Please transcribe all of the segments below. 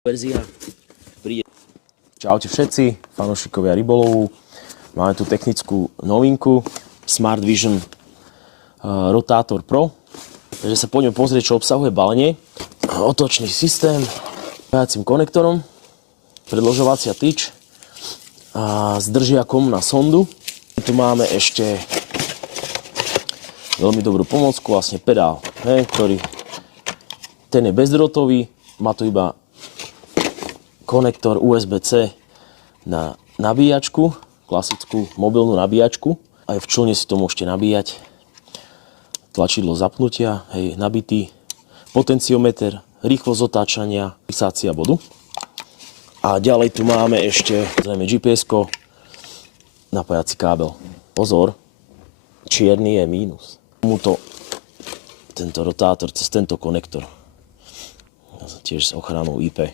Verzia príde. Čaute všetci, fanúšikovia rybolovu. Máme tu technickú novinku Smart Vision Rotator Pro. Takže sa poďme pozrieť, čo obsahuje balenie. Otočný systém s spájacím konektorom, predĺžovacia tyč a s držiakom na sondu. Tu máme ešte veľmi dobrú pomôcku, vlastne pedál, ktorý ten je bezdrôtový, má tu iba konektor USB-C na nabíjačku, klasickú mobilnú nabíjačku. Aj v člne si to môžete nabíjať. Tlačidlo zapnutia, nabitý potenciometer, rýchlosť otáčania, fixácia bodu. A ďalej tu máme ešte zrejme GPS-ko, napájací kábel. Pozor, čierny je mínus. Tento rotátor cez tento konektor. Tiež s ochranou IP.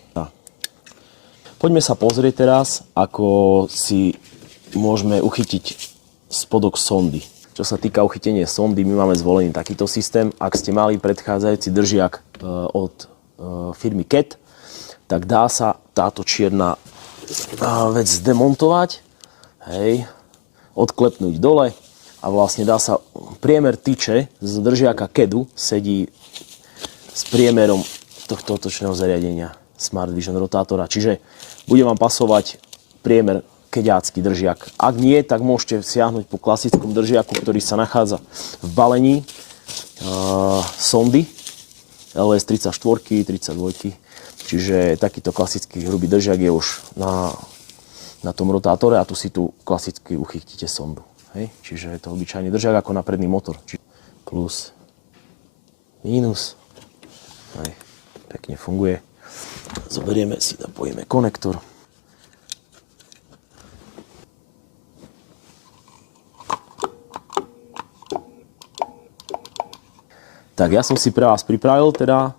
Poďme sa pozrieť teraz, ako si môžeme uchytiť spodok sondy. Čo sa týka uchytenia sondy, my máme zvolený takýto systém. Ak ste mali predchádzajúci držiak od firmy Cat, tak dá sa táto čierna vec demontovať, odklepnúť dole a vlastne dá sa priemer tyče z držiaka Catu sedí s priemerom tohto otočného zariadenia Smart Vision rotátora. Čiže bude vám pasovať priemer keďácky držiak. Ak nie, tak môžete siahnuť po klasickom držiaku, ktorý sa nachádza v balení sondy LS 34, 32. Čiže takýto klasický hrubý držiak je už na tom rotátore a tu si tu klasicky uchytíte sondu. Čiže je to obyčajný držiak ako na predný motor. Plus, mínus. Pekne funguje. Zoberieme si, napojíme konektor. Tak ja som si pre vás pripravil teda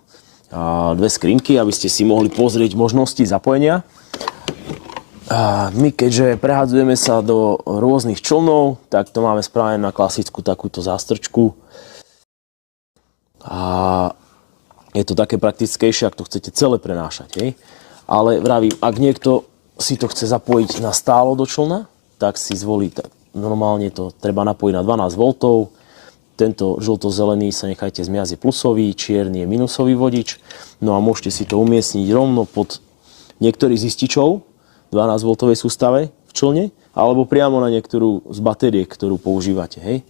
dve skrinky, aby ste si mohli pozrieť možnosti zapojenia. My keďže prehadzujeme sa do rôznych člnov, tak to máme spravené na klasickú takúto zástrčku. A je to také praktickejšie, ak to chcete celé prenášať. Ale vravím, ak niekto si to chce zapojiť na stálo do člna, tak si zvolí, normálne to treba napojiť na 12 V. Tento žlto-zelený sa nechajte zmiasť, je plusový, čierny je minusový vodič. No a môžete si to umiestniť rovno pod niektorý z ističov 12 V sústave v člne, alebo priamo na niektorú z batériek, ktorú používate.